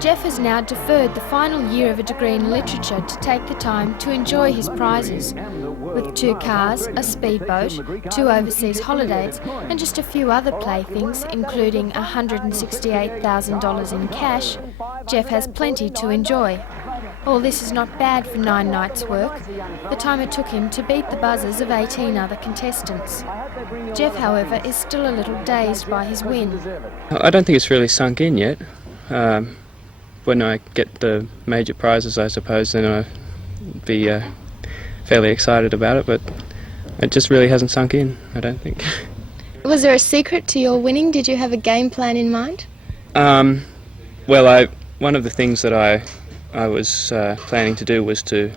Jeff has now deferred the final year of a degree in literature to take the time to enjoy his prizes. With 2 cars, a speedboat, 2 overseas holidays and just a few other playthings, including $168,000 in cash, Jeff has plenty to enjoy. All this is not bad for 9 nights' work, the time it took him to beat the buzzers of 18 other contestants. Jeff, however, is still a little dazed by his win. I don't think it's really sunk in yet. When I get the major prizes, I suppose, then I'll be fairly excited about it, but it just really hasn't sunk in, I don't think. Was there a secret to your winning? Did you have a game plan in mind? Well, one of the things that I was planning to do was to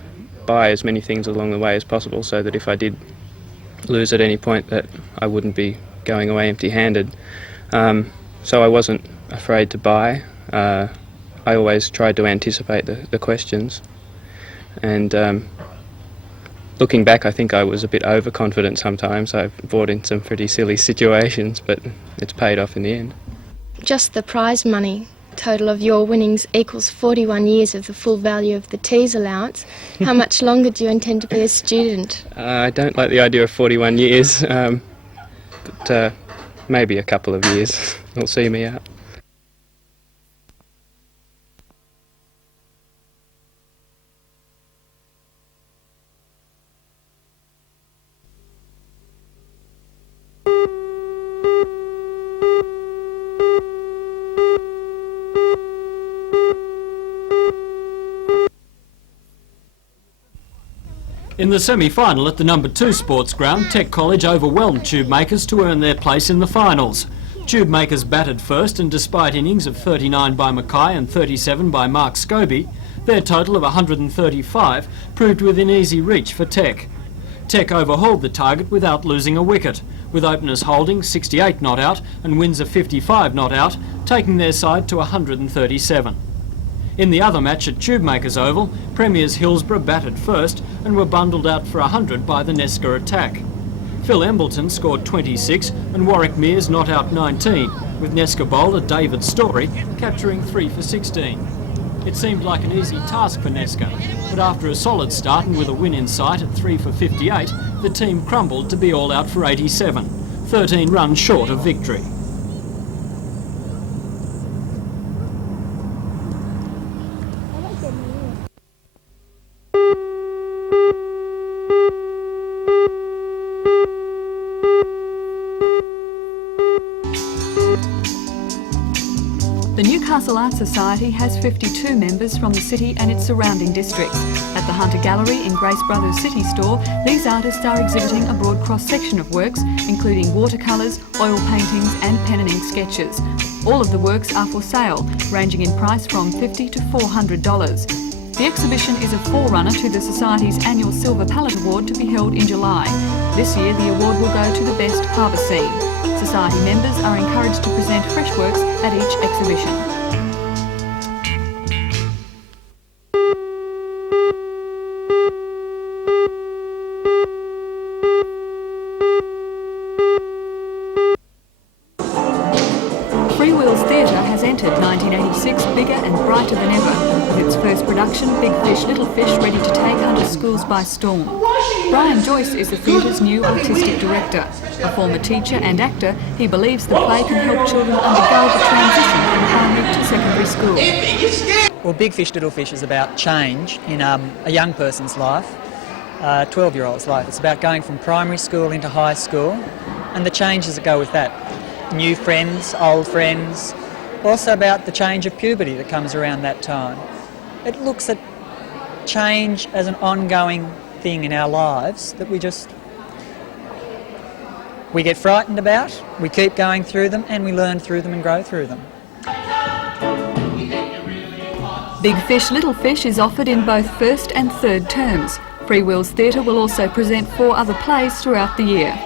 buy as many things along the way as possible, so that if I did lose at any point, that I wouldn't be going away empty-handed. So I wasn't afraid to buy. I always tried to anticipate the questions, and looking back, I think I was a bit overconfident sometimes. I bought in some pretty silly situations, but it's paid off in the end. Just the prize money total of your winnings equals 41 years of the full value of the teas allowance. How much longer do you intend to be a student? I don't like the idea of 41 years, but maybe a couple of years will see me out. In the semi-final at the number 2 sports ground, Tech College overwhelmed Tube Makers to earn their place in the finals. Tube Makers batted first, and despite innings of 39 by Mackay and 37 by Mark Scobie, their total of 135 proved within easy reach for Tech. Tech overhauled the target without losing a wicket, with openers Holding 68 not out and Windsor 55 not out, taking their side to 137. In the other match at Tube Makers Oval, Premiers Hillsborough batted first and were bundled out for 100 by the Nesca attack. Phil Embleton scored 26 and Warwick Mears not out 19, with Nesca bowler David Story capturing 3 for 16. It seemed like an easy task for Nesca, but after a solid start and with a win in sight at 3 for 58, the team crumbled to be all out for 87, 13 runs short of victory. The Newcastle Art Society has 52 members from the city and its surrounding districts. At the Hunter Gallery in Grace Brothers City Store, these artists are exhibiting a broad cross-section of works, including watercolours, oil paintings and pen and ink sketches. All of the works are for sale, ranging in price from $50 to $400. The exhibition is a forerunner to the Society's annual Silver Palette Award to be held in July. This year the award will go to the best harbour scene. Society members are encouraged to present fresh works at each exhibition. Freewheels Theatre has entered 1986 bigger and brighter than ever, with its first production, Big Fish, Little Fish, ready to take Hunter schools by storm. Brian Joyce is the theatre's new artistic director. A former teacher and actor, he believes the play can help children undergo the transition from primary to secondary school. Well, Big Fish, Little Fish is about change in a young person's life, a 12-year-old's life. It's about going from primary school into high school and the changes that go with that. New friends, old friends, also about the change of puberty that comes around that time. It looks at change as an ongoing thing in our lives that we get frightened about, we keep going through them and we learn through them and grow through them. Big Fish, Little Fish is offered in both first and third terms. Freewheels Theatre will also present 4 other plays throughout the year.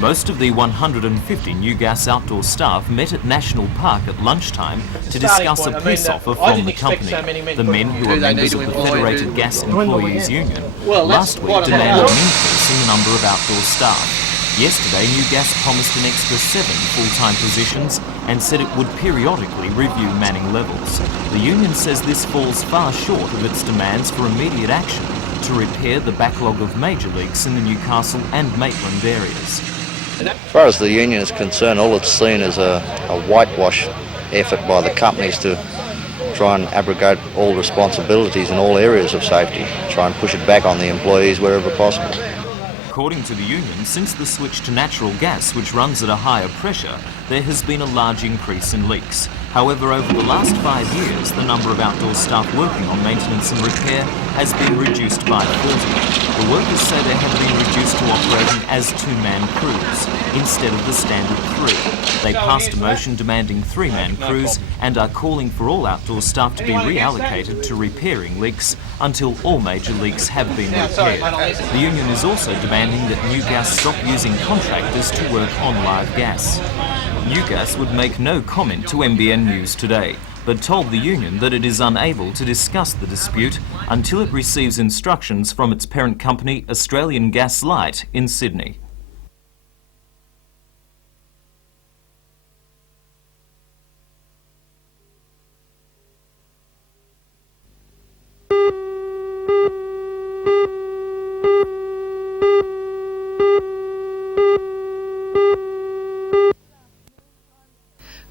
Most of the 150 new gas outdoor staff met at National Park at lunchtime to discuss a peace offer from the company. The men, who are members of the Federated Gas Employees Union, last week demanded an increase in the number of outdoor staff. Yesterday, New Gas promised an extra 7 full-time positions and said it would periodically review manning levels. The union says this falls far short of its demands for immediate action to repair the backlog of major leaks in the Newcastle and Maitland areas. As far as the union is concerned, all it's seen is a whitewash effort by the companies to try and abrogate all responsibilities in all areas of safety, try and push it back on the employees wherever possible. According to the union, since the switch to natural gas, which runs at a higher pressure, there has been a large increase in leaks. However, over the last 5 years, the number of outdoor staff working on maintenance and repair has been reduced by 40. The workers say they have been reduced to operating as 2-man crews instead of the standard 3. They passed a motion demanding 3-man crews and are calling for all outdoor staff to be reallocated to repairing leaks until all major leaks have been repaired. The union is also demanding that New Gas stop using contractors to work on live gas. New Gas would make no comment to NBN News today, but told the union that it is unable to discuss the dispute until it receives instructions from its parent company, Australian Gas Light, in Sydney.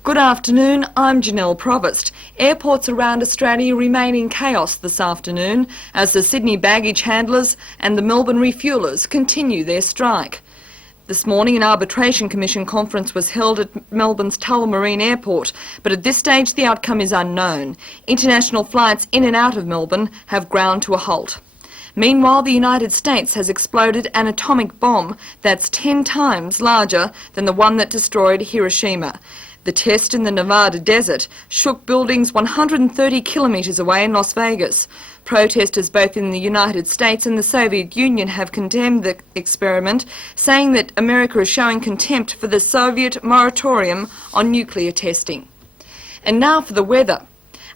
Good afternoon, I'm Janelle Provost. Airports around Australia remain in chaos this afternoon as the Sydney baggage handlers and the Melbourne refuelers continue their strike. This morning an arbitration commission conference was held at Melbourne's Tullamarine Airport, but at this stage the outcome is unknown. International flights in and out of Melbourne have ground to a halt. Meanwhile, the United States has exploded an atomic bomb that's 10 times larger than the one that destroyed Hiroshima. The test in the Nevada desert shook buildings 130 kilometres away in Las Vegas. Protesters both in the United States and the Soviet Union have condemned the experiment, saying that America is showing contempt for the Soviet moratorium on nuclear testing. And now for the weather.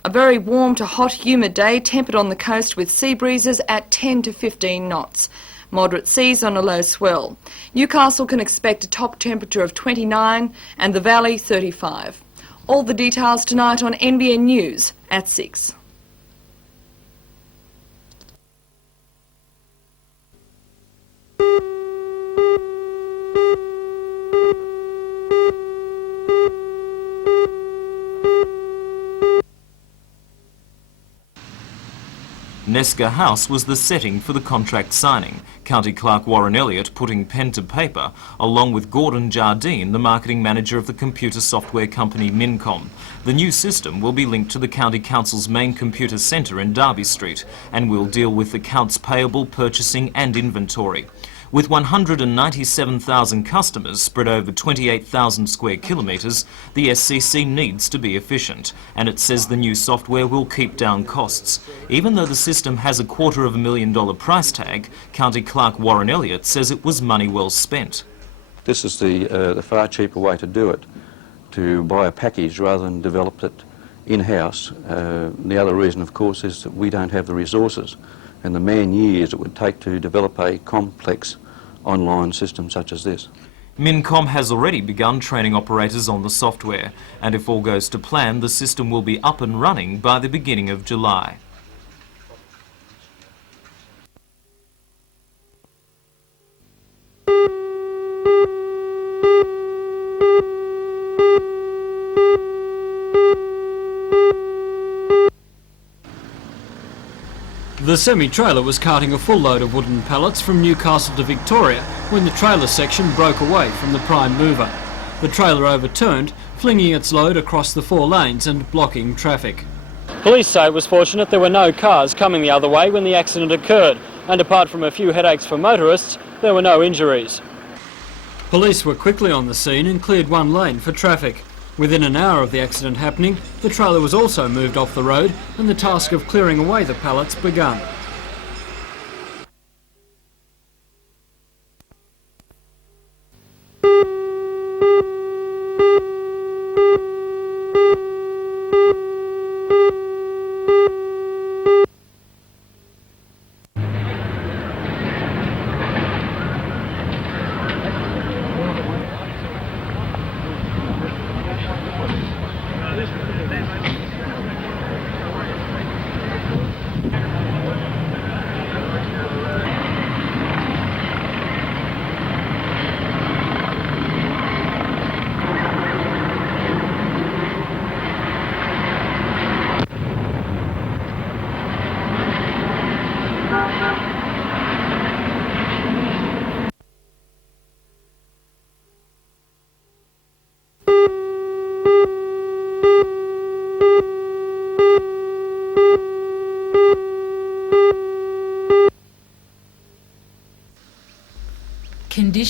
A very warm to hot, humid day, tempered on the coast with sea breezes at 10 to 15 knots. Moderate seas on a low swell. Newcastle can expect a top temperature of 29 and the Valley 35. All the details tonight on NBN News at 6. Nesca House was the setting for the contract signing, County Clerk Warren Elliott putting pen to paper, along with Gordon Jardine, the marketing manager of the computer software company Mincom. The new system will be linked to the County Council's main computer centre in Derby Street and will deal with accounts payable, purchasing and inventory. With 197,000 customers spread over 28,000 square kilometres, the SCC needs to be efficient, and it says the new software will keep down costs. Even though the system has a $250,000 price tag, County Clerk Warren Elliott says it was money well spent. This is the far cheaper way to do it, to buy a package rather than develop it in-house. The other reason, of course, is that we don't have the resources and the man-years it would take to develop a complex online system such as this. Mincom has already begun training operators on the software, and if all goes to plan, the system will be up and running by the beginning of July. The semi-trailer was carting a full load of wooden pallets from Newcastle to Victoria when the trailer section broke away from the prime mover. The trailer overturned, flinging its load across the 4 lanes and blocking traffic. Police say it was fortunate there were no cars coming the other way when the accident occurred, and apart from a few headaches for motorists, there were no injuries. Police were quickly on the scene and cleared 1 lane for traffic. Within an hour of the accident happening, the trailer was also moved off the road and the task of clearing away the pallets begun.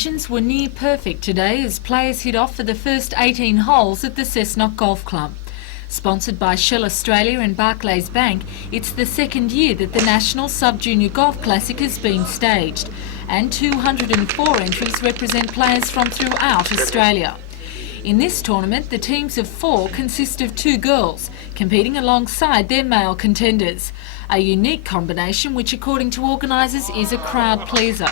conditions were near perfect today as players hit off for the first 18 holes at the Cessnock Golf Club. Sponsored by Shell Australia and Barclays Bank, it's the second year that the National Sub-Junior Golf Classic has been staged, and 204 entries represent players from throughout Australia. In this tournament, the teams of 4 consist of 2 girls, competing alongside their male contenders, a unique combination which, according to organisers, is a crowd pleaser.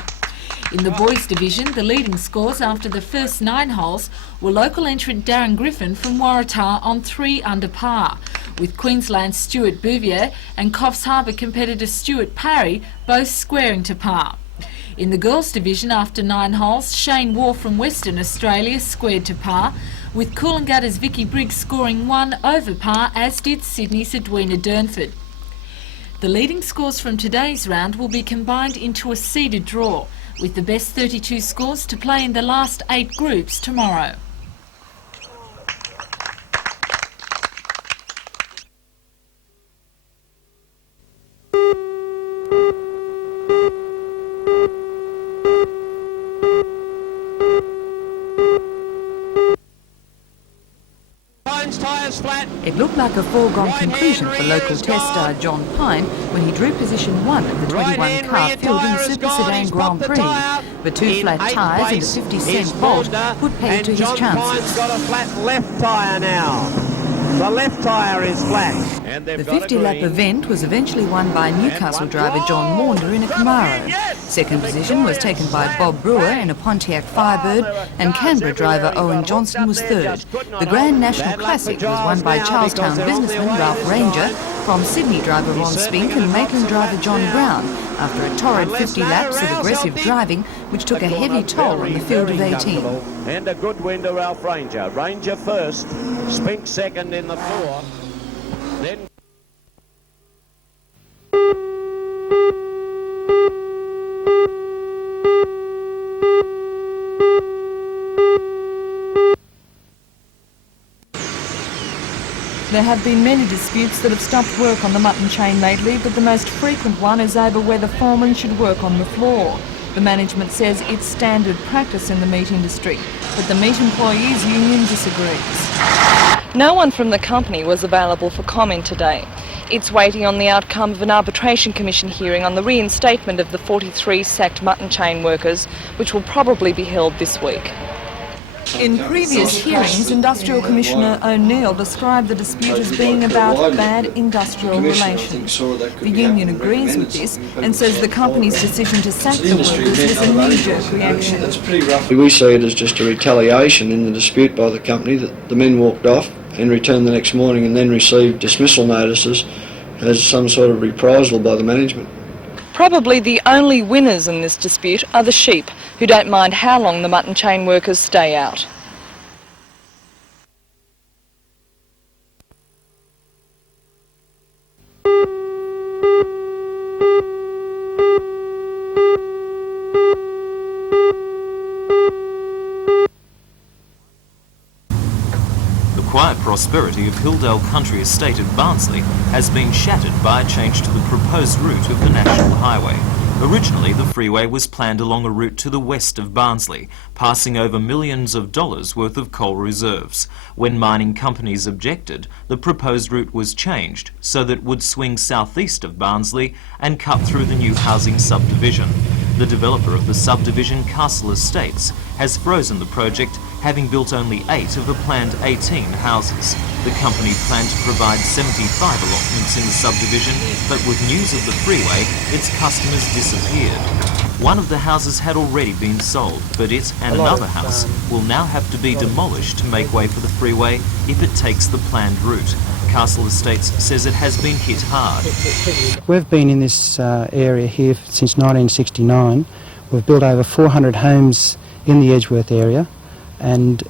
In the boys division, the leading scores after the first 9 holes were local entrant Darren Griffin from Waratah on 3 under par, with Queensland's Stuart Bouvier and Coffs Harbour competitor Stuart Parry both squaring to par. In the girls division, after 9 holes, Shane Waugh from Western Australia squared to par, with Coolangatta's Vicky Briggs scoring 1 over par, as did Sydney's Edwina Durnford. The leading scores from today's round will be combined into a seeded draw, with the best 32 scores to play in the last 8 groups tomorrow. It looked like a foregone conclusion for local test star John Pine when he drew position 1 of the 21-car field in the Super Sedan Grand Prix. But 2 flat tyres and a 50-cent bolt put paid to his chances. John Pine's got a flat left tyre now. The left tyre is flat. The 50-lap event was eventually won by Newcastle driver John Maunder in a Camaro. Second position was taken by Bob Brewer in a Pontiac Firebird, and Canberra driver Owen Johnston was third. The Grand National Classic was won by Charlestown businessman Ralph Ranger, from Sydney driver Ron Spink and Maitland driver John Brown, after a torrid 50 laps of aggressive driving which took a heavy toll on the field of 18. And a good win to Ralph Ranger. Ranger first, Spink second in the 4. Then There have been many disputes that have stopped work on the mutton chain lately, but the most frequent one is over whether foremen should work on the floor. The management says it's standard practice in the meat industry, but the Meat Employees Union disagrees. No one from the company was available for comment today. It's waiting on the outcome of an arbitration commission hearing on the reinstatement of the 43 sacked mutton chain workers, which will probably be held this week. In previous hearings, Industrial Commissioner O'Neill described the dispute as being about bad industrial relations. The union agrees with this and says the company's decision to sack the workers was a knee-jerk reaction. We see it as just a retaliation in the dispute by the company that the men walked off and returned the next morning and then received dismissal notices as some sort of reprisal by the management. Probably the only winners in this dispute are the sheep, who don't mind how long the mutton chain workers stay out. The quiet prosperity of Hilldale Country Estate at Barnsley has been shattered by a change to the proposed route of the National Highway. Originally, the freeway was planned along a route to the west of Barnsley, passing over millions of dollars worth of coal reserves. When mining companies objected, the proposed route was changed so that it would swing southeast of Barnsley and cut through the new housing subdivision. The developer of the subdivision, Castle Estates, has frozen the project, having built only 8 of the planned 18 houses. The company planned to provide 75 allotments in the subdivision, but with news of the freeway, its customers disappeared. One of the houses had already been sold, but it and another house will now have to be demolished to make way for the freeway if it takes the planned route. Castle Estates says it has been hit hard. We've been in this area here since 1969. We've built over 400 homes in the Edgeworth area, and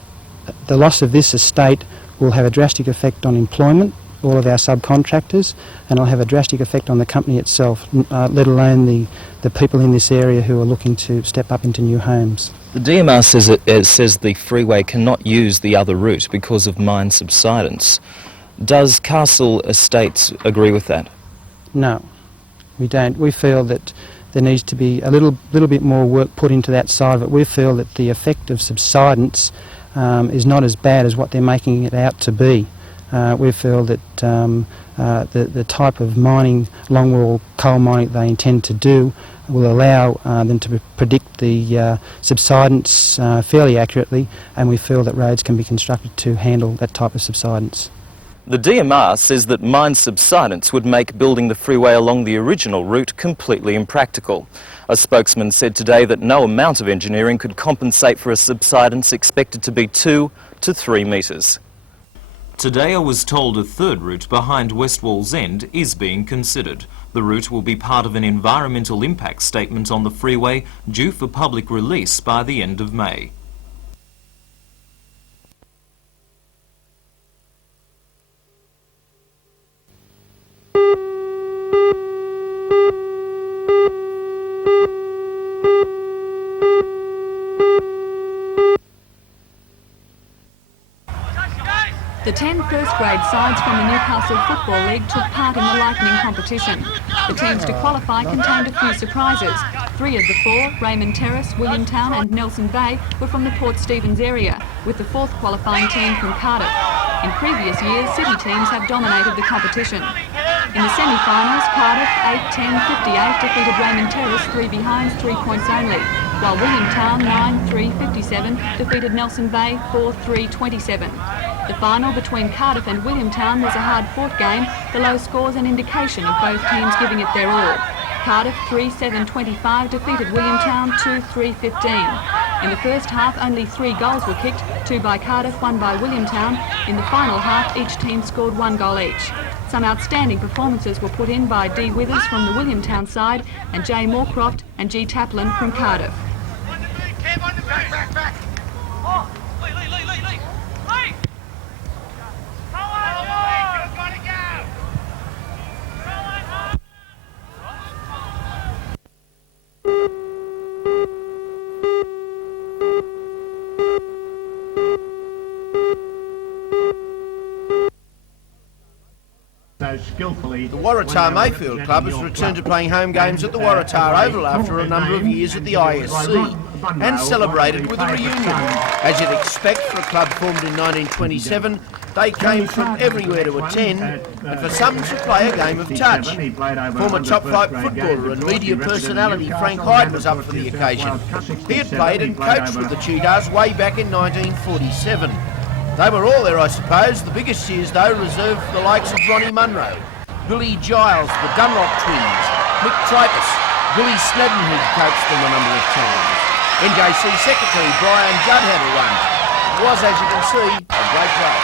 the loss of this estate will have a drastic effect on employment, all of our subcontractors, and it'll have a drastic effect on the company itself, let alone the people in this area who are looking to step up into new homes. The DMR says the freeway cannot use the other route because of mine subsidence. Does Castle Estates agree with that? No, we don't. We feel that there needs to be a little bit more work put into that side of it. We feel that the effect of subsidence is not as bad as what they're making it out to be. We feel that the type of mining, longwall coal mining they intend to do will allow them to predict the subsidence fairly accurately, and we feel that roads can be constructed to handle that type of subsidence. The DMR says that mine subsidence would make building the freeway along the original route completely impractical. A spokesman said today that no amount of engineering could compensate for a subsidence expected to be 2 to 3 metres. Today I was told a third route behind West Wall's End is being considered. The route will be part of an environmental impact statement on the freeway due for public release by the end of May. The 10 first-grade sides from the Newcastle Football League took part in the Lightning competition. The teams to qualify contained a few surprises. 3 of the 4, Raymond Terrace, Williamtown and Nelson Bay, were from the Port Stephens area, with the 4th qualifying team from Cardiff. In previous years, city teams have dominated the competition. In the semi-finals, Cardiff 8-10-58 defeated Raymond Terrace 3 behinds, 3 points only, while Williamtown 9-3-57 defeated Nelson Bay 4-3-27. The final between Cardiff and Williamtown was a hard-fought game, the low scores an indication of both teams giving it their all. Cardiff 3-7-25 defeated Williamtown 2-3-15. In the first half, only 3 goals were kicked, 2 by Cardiff, 1 by Williamtown. In the final half, each team scored 1 goal each. Some outstanding performances were put in by D. Withers from the Williamtown side and J. Moorcroft and G. Taplin from Cardiff. The Waratah Mayfield Club has returned to playing home games at the Waratah Oval after a number of years at the ISC and celebrated with a reunion. As you'd expect for a club formed in 1927, they came from everywhere to attend and for some to play a game of touch. Former top-flight footballer and media personality Frank Hyde was up for the occasion. He had played and coached with the Cheetahs way back in 1947. They were all there, I suppose. The biggest cheers, though, reserved for the likes of Ronnie Munro, Billy Giles, the Dunlop twins, Mick Tripus, Billy Snedden, who coached them a number of times. NJC Secretary Brian Judd had a run. It was, as you can see, a great play.